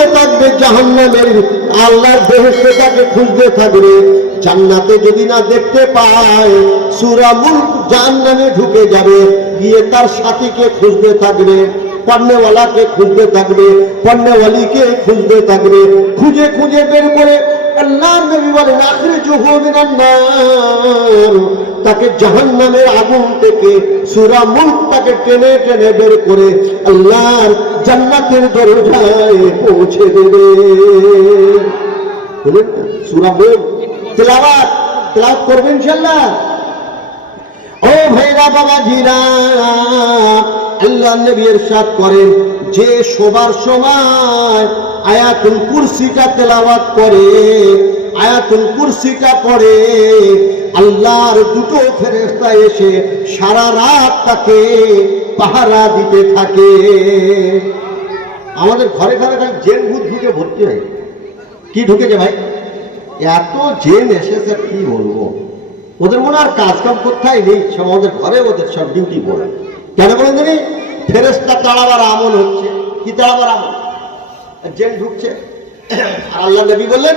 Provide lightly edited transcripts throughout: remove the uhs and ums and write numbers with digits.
খুঁজতে থাকবে জাহান্নামের, আল্লাহর বেহেশতে তাকে খুঁজতে থাকবে। জান্নাতে যদি না দেখতে পায়, সূরা মুলক জাহান্নামে ঢুকে যাবে, গিয়ে তার সাথীকে খুঁজতে থাকবে, পণ্যওয়ালাকে খুঁজতে থাকবে, পণ্যওয়ালিকে খুঁজতে থাকবে। খুঁজে খুঁজে বের করে আল্লাহর নবী বলেন আখরিজুহু মিনান নার, তাকে জাহান্নামের আগুন থেকে সূরা মুলক তাকে টেনে টেনে বের করে আল্লাহর জান্নাতের দরজায় পৌঁছে দেবে। বুঝলেন? সূরা মুলক তেলাওয়াত করবেন ইনশাআল্লাহ। ও ভাইরা বাবাজিরা, আল্লাহ নবী ইরশাদ করেন যে শোবার সময় আয়াতুল কুরসিটা তেলাওয়াত করে, আয়াতুল কুরসিটা পড়ে, আল্লাহর দুটো ফেরেশতা এসে সারা রাত তাকে পাহারা দিতে থাকে। আমাদের ঘরে ঘরে খালি জেন ভূত ঢুকে ভর্তি হয়। কি ঢুকেছে ভাই? এত জেন এসেছে কি বলবো, ওদের মনে আর কাজ কাম কোথায় নেই, সব আমাদের ঘরে ওদের সব ডিউটি পড়ে। কেন বলেন জানি? ফেরেশতা তাড়াবার আমল হচ্ছে। কি তাড়াবার আমল? জেন ঢুকছে। আল্লাহ নবী বললেন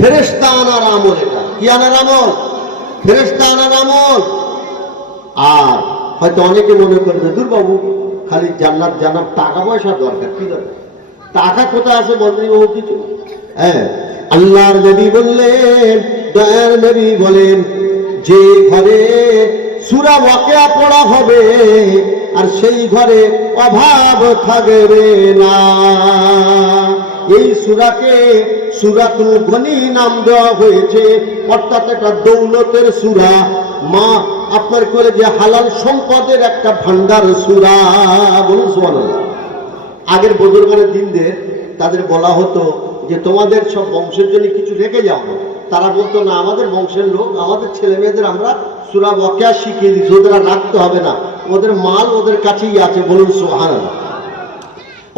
ফেরেশতা আনার আমল এটা। কি আনার আমল? ফেরেশতা আনার আমল। আর হয়তো অনেকে মনে করবে দূর বাবু, খালি জান্নাত জানাব, টাকা পয়সা দরকার। কি দরকার? টাকা কোথায় আছে বলতে ও কিছু? হ্যাঁ, আল্লাহর নবী বললেন, দয়ার নবী বলেন, যে ঘরে সূরা ওয়াকিয়া পড়া হবে আর সেই ঘরে অভাব থাকবে না। এই সূরাকে সূরাতুল গনি নাম দেওয়া হয়েছে, অর্থাৎ একটা দৌলতের সূরা। মা আপনার করে যে হালাল সম্পদের একটা ভান্ডার সূরা। বলুন সুবহানাল্লাহ। আগের বুজুর্গের দিনদের তাদের বলা হতো যে তোমাদের সব বংশের জন্য কিছু রেখে যাও না। তারা বলতো না, আমাদের বংশের লোক, আমাদের ছেলে মেয়েদের আমরা সূরা ওয়াকিয়া শিখিয়ে দিচ্ছি, ওদের আর রাখতে হবে না, ওদের মাল ওদের কাছেই আছে। বলুন সুবহানাল্লাহ।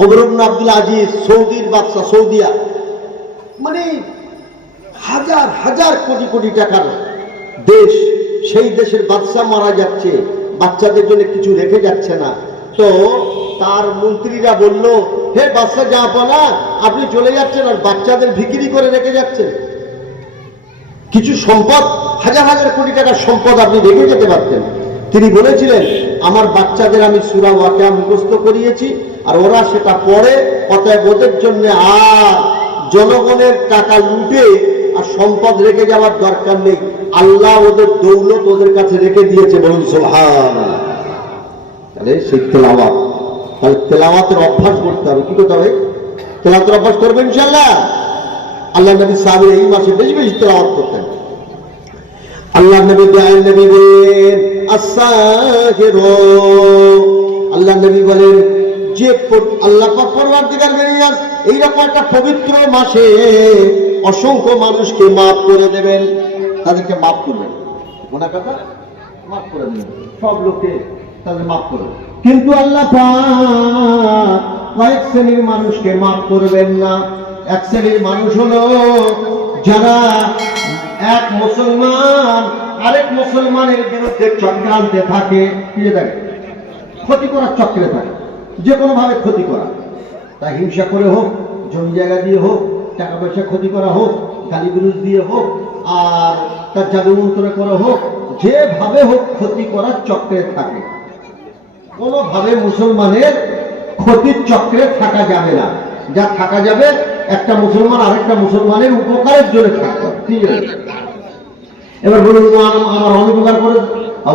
ওমর ইবনে আব্দুল আজিজ, সৌদির বাদশা, সৌদিয়া, মানে হাজার হাজার কোটি কোটি টাকার দেশ, সেই দেশের বাদশা মারা যাচ্ছে, বাচ্চাদের জন্য কিছু রেখে যাচ্ছে না। তো তার মন্ত্রীরা বলল, হে বাদশা জাহাপনা, আপনি চলে যাচ্ছেন আর বাচ্চাদের বিক্রি করে রেখে যাচ্ছেন। কিছু সম্পদ, হাজার হাজার কোটি টাকার সম্পদ আপনি রেখে যেতে পারতেন। তিনি বলেছিলেন, আমার বাচ্চাদের আমি সূরা ওয়াকিয়া মুখস্থ করিয়েছি আর ওরা সেটা পড়ে, অতএব ওদের জন্য আর জনগণের টাকা লুটে আর সম্পদ রেখে যাওয়ার দরকার নেই। আল্লাহ ওদের দৌলত ওদের কাছে রেখে দিয়েছে। বলুন সুবহানাল্লাহ। তাহলে সেই তেলাওয়াত, তাহলে তেলাওয়াতের অভ্যাস করতে হবে। কি করতে হবে? তেলাওয়াতের অভ্যাস করবেন ইনশাআল্লাহ। আল্লাহ নবী সাহাবী এই মাসে বেশি বেশি তেলাওয়াত করতেন। আল্লাহ নবী দয়াল নবী বলেন আস-সাহিরু, আল্লাহ নবী বলেন যে আল্লাহ পাক পরওয়ারদিগার গরিয়াস এইরকম একটা পবিত্র মাসে অসংখ্য মানুষকে মাফ করে দেবেন, তাদেরকে মাফ করবেন, গুনাহ কথা মাফ করে দেবেন, সব লোককে তাদের মাফ করবেন। কিন্তু আল্লাহ পাক কয়েক শ্রেণীর মানুষকে মাফ করবেন না। এক শ্রেণীর মানুষ হলো যারা এক মুসলমান আরেক মুসলমানের বিরুদ্ধে চক্রান্তে থাকে, ক্ষতি করার চক্রে থাকে, যে কোনো ভাবে ক্ষতি করা, তা হিংসা করে হোক, জমি জায়গা দিয়ে হোক, টাকা পয়সা ক্ষতি করা হোক, গালিগুলোজ দিয়ে হোক, আর তার জাদুমন্ত্র করা হোক, যেভাবে হোক ক্ষতি করার চক্রে থাকে। কোনোভাবে মুসলমানের ক্ষতির চক্রে থাকা যাবে না। যা থাকা যাবে, একটা মুসলমান আরেকটা মুসলমানের উপকারের জন্য থাকবে। ঠিক আছে? এবার বলুন, আমার অনুপকার করে,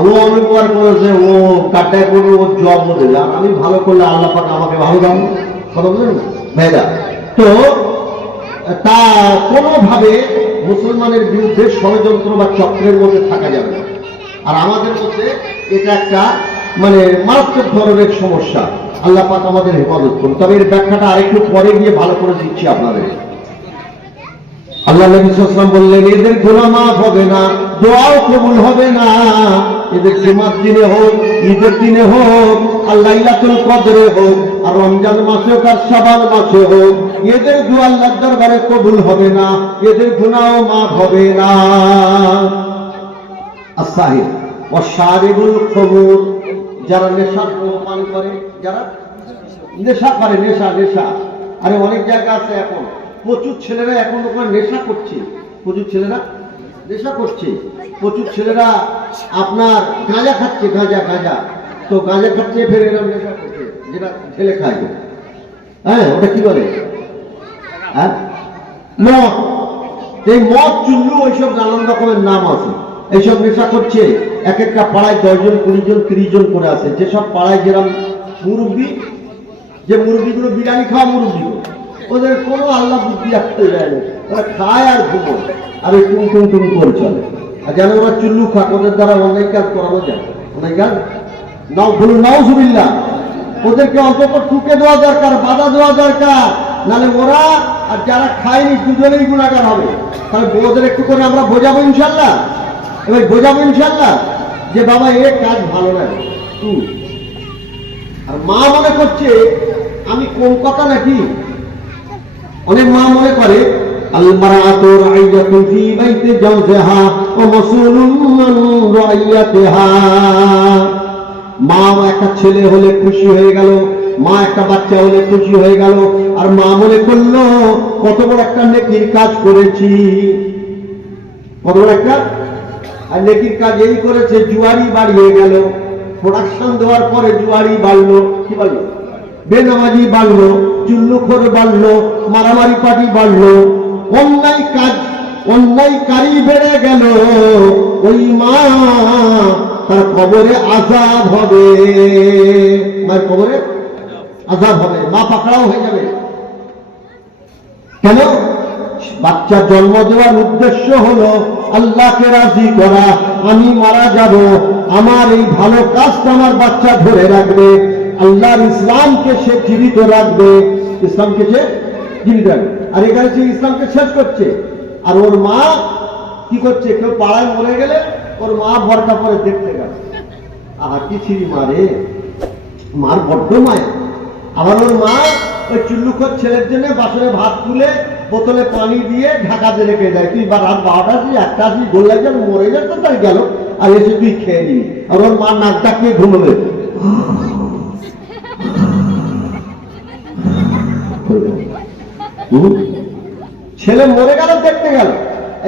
ও অনুপকার করেছে, ও কাটায় করবে, ও জব দেবে, আর আমি ভালো করলে আল্লাহ পাক আমাকে ভালো দাম। কথা বললেন না ভাইরা? তো তা কোনোভাবে মুসলমানের বিরুদ্ধে ষড়যন্ত্র বা চক্রের মধ্যে থাকা যাবে না। আর আমাদের মধ্যে এটা একটা মানে মারাত্মক ধরনের সমস্যা। আল্লাহ পাক আমাদের হেফাজত করুন। তবে এর ব্যাখ্যাটা আরেকটু পরে গিয়ে ভালো করে দিচ্ছি আপনাদের। আল্লাহ নবী সাল্লাল্লাহু আলাইহি ওয়াসাল্লাম বললেন, এদের গুনাহ মাফ হবে না, দোয়াও কবুল হবে না। এদের জুমার দিনে হোক, ঈদের দিনে হোক, আর লাইলাতুল কদরে হোক, আর রমজান মাসে হোক, আর শাবান মাসে হোক, এদের দোয়া আল্লাহর দরবারে কবুল হবে না, এদের গুনাহও মাফ হবে না। আস-সাহির ওয়া শারিবুল খুমুর, যারা নেশা পান করে, যারা নেশা করে, নেশা আরে অনেক জায়গা আছে এখন, প্রচুর ছেলেরা এখন ওখানে নেশা করছে, প্রচুর ছেলেরা নেশা করছে, প্রচুর ছেলেরা আপনার গাঁজা খাচ্ছে, গাঁজা গাঁজা তো গাঁজা খাচ্ছে, ফের এরকম নেশা করছে, যেটা ছেলে খায়। হ্যাঁ, ওটা কি বলে? হ্যাঁ, মদ। এই মদ, চুল্লু, ওইসব নানান রকমের নাম আছে। এইসব নেশা করছে। এক একটা পাড়ায় 10 জন 20 জন 30 জন করে আছে। যেসব পাড়ায় যেরকম মুরব্বী, যে মুরব্বীগুলো বিরিয়ানি খাওয়া মুরব্বীগুলো, ওদের কোনো আল্লাহ বুদ্ধি রাখতে যায় না, ওরা খায় আর ঘুমোয় আর ওই টুম টুম টুম করে চলে। আর যেন ওরা চুল্লু খাক, ওদের দ্বারা অনেক কাজ করানো যায়, অনেক কাজ। নাও বলুন নাউজুবিল্লাহ। ওদেরকে অন্তত টুকে দেওয়া দরকার, বাধা দেওয়া দরকার, নাহলে ওরা আর যারা খায়নি দুজনেই গুণাগার হবে। তাহলে ওদের একটু করে আমরা বোঝাবো ইনশাল্লাহ, এবার বোঝাবো ইনশাল্লাহ যে বাবা এ কাজ ভালো লাগে। আর মা মনে করছে আমি কোন কথা নাকি, অনেক মা মনে করে আল-মারাতু রাইয়াতুন ফি বাইতি জাওজিহা ওয়া মাসউলুন মান রাইয়াতিহা। মা একটা ছেলে হলে খুশি হয়ে গেল, মা একটা বাচ্চা হলে খুশি হয়ে গেল, আর মা মনে করলো কত বড় একটা নেকির কাজ করেছি, কত বড় একটা আর নেকির কাজ এই করেছে। জুয়ারি বাড়িয়ে গেল, প্রোডাকশন দেওয়ার পরে জুয়ারি বাড়লো, কি বাড়লো? বেনামাজি বাড়লো, চুল্লুখোর বাড়লো, মারামারি পার্টি বাড়লো, অন্যায় কাজ, অন্যায়কারী বেড়ে গেল। ওই মা তার কবরে আযাব হবে, মায়ের কবরে আযাব হবে, মা পাকড়াও হয়ে যাবে। কেন? বাচ্চা জন্ম দেওয়ার উদ্দেশ্য হলো আল্লাহকে রাজি করা। আমি মারা যাব, আমার এই ভালো কাজটা আমার বাচ্চা ধরে রাখবে, আল্লাহর ইসলামকে সে জীবিত রাখবে, ইসলামকে সে জীবিত রাখবে। আর এখানে সে ইসলামকে শেষ করছে। আর ওর মা কি করছে? কেউ পাড়ায় মরে গেলে ওর মা ভরটা পরে দেখতে গেল, আহা কি ছিরি মারে, মার বড্ড মায়া। আবার ওর মা ওই চুল্লুখোর ছেলের জন্য বাসনে ভাত তুলে বোতলে পানি দিয়ে ঢাকাতে রেখে দেয়, তুই বা রাত 12টা আসবি, 1টা আসবি, গোল্লাই যাবে, মরে যাবে, তো তাই গেল, আর এসে তুই খেয়ে নিবি। আর ওর মা নাক ডাকিয়ে ঘুমোবে। ছেলে মরে গেল দেখতে গেল,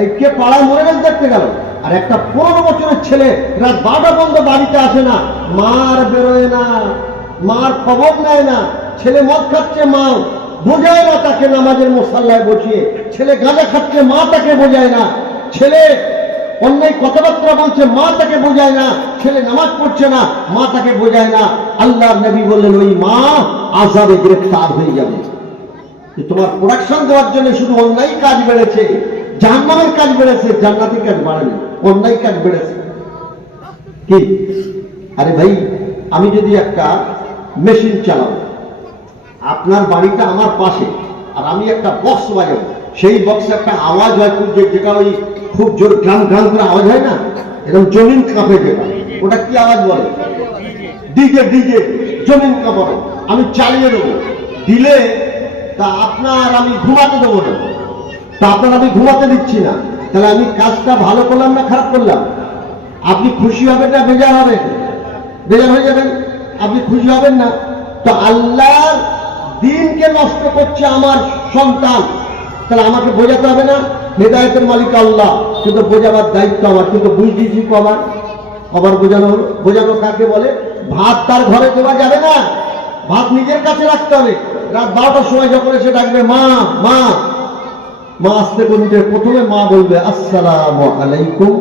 এই কে পাড়ায় মরে গেল দেখতে গেল। আর একটা 15 বছরের ছেলে রাত 12টা পর্যন্ত বাড়িতে আসে না, মার বেরোয় না, মার খবর নেয় না। ছেলে মদ খাচ্ছে, মা বোঝায় না তাকে নামাজের মুসাল্লায় বসিয়ে। ছেলে গাঁজা খাচ্ছে, মা তাকে বোঝায় না। ছেলে অন্যায় কথাবার্তা বলছে, মা তাকে বোঝায় না। ছেলে নামাজ পড়ছে না, মা তাকে বোঝায় না। আল্লাহর নবী বললেন ওই মা আযাবে গ্রেফতার হয়ে যাবে। তোমার প্রোডাকশন দেওয়ার জন্য শুধু অন্যায় কাজ বেড়েছে, জাহান্নামের কাজ বেড়েছে, জান্নাতের কাজ বাড়েনি, অন্যায় কাজ বেড়েছে। কি? আরে ভাই, আমি যদি একটা মেশিন চালাবো, আপনার বাড়িটা আমার পাশে, আর আমি একটা বক্স বাজাবো, সেই বক্সে একটা আওয়াজ হয় খুব, যেটা ওই খুব জোর গ্রাম গ্রাম করে আওয়াজ হয় না, এরকম জমিন কাঁপে যেটা, ওটা কি আওয়াজ বলে? ডিজে, ডিজে, জমিন কাঁপাবে। আমি চালিয়ে দেবো, দিলে তা আপনার আমি ঘুমাতে দেবো না, তা আপনার আমি ঘুমাতে দিচ্ছি না, তাহলে আমি কাজটা ভালো করলাম না খারাপ করলাম? আপনি খুশি হবেন না বেজার হবেন? বেজার হয়ে যাবেন, আপনি খুশি হবেন না। তো আল্লাহর দিনকে নষ্ট করছে আমার সন্তান, তাহলে আমাকে বোঝাতে হবে না? হেদায়েতের মালিক আল্লাহ, কিন্তু বোঝাবার দায়িত্ব আমার, কিন্তু বুঝিয়েছি তো আমার। আবার বোঝানো হলো, বোঝানো কাকে বলে? ভাত তার ঘরে দেওয়া যাবে না, ভাত নিজের কাছে রাখতে হবে। রাত 12টার সময় যখন এসে ডাকবে মা মা, মা আসতে বলবে, প্রথমে মা বলবে আসসালামু আলাইকুম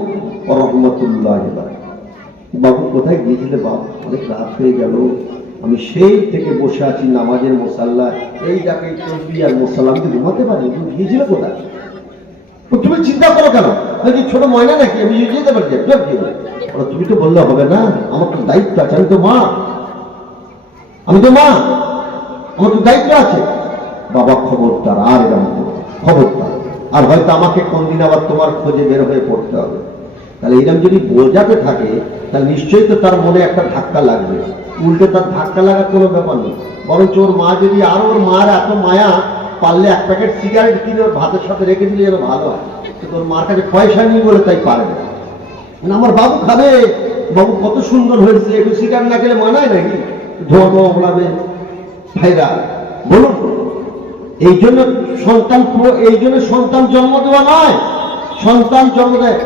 ওয়া রাহমাতুল্লাহি ওয়া বারাকাতুহু। বাবু কোথায় গিয়েছিলে বাবু? অনেক রাত হয়ে গেল, আমি সেই থেকে বসে আছি নামাজের মুসাল্লায়, এই যাকে তসবিহ আর মুসাল্লা, আমি তো ঘুমাতে পারি, তুমি গিয়েছিলে কোথায়? তুমি চিন্তা করো কেন? আমি কি ছোট ময়না নাকি? আমি যেতে পারি, তুমি তো বললে হবে না, আমার তো দায়িত্ব আছে, আমি তো মা, আমি তো মা, আমার তো দায়িত্ব আছে। বাবা খবরদার, আর এরকম খবরদার, আর হয়তো আমাকে কোনদিন আবার তোমার খোঁজে বের হয়ে পড়তে হবে। তাহলে এরকম যদি বোঝাতে থাকে, তাহলে নিশ্চয়ই তো তার মনে একটা ধাক্কা লাগবে। উল্টে তার ধাক্কা লাগার কোনো ব্যাপার নেই, বরঞ্চ ওর মা যদি, আর ওর মার এত মায়া, পারলে 1 প্যাকেট সিগারেট কিনে ওর ভাতের সাথে রেখে দিলে যেন ভালো হয়। কিন্তু ওর মার কাছে পয়সা নেই বলে তাই পারে না। আমার বাবু খাবে, বাবু কত সুন্দর হয়েছে, একটু সিগারেট না খেলে মানায় নাকি? ধোয়া ওলাবে। ভাইরা বলুন, এই জন্য সন্তান জন্ম দেওয়া নয়, সন্তান জন্ম দেয়।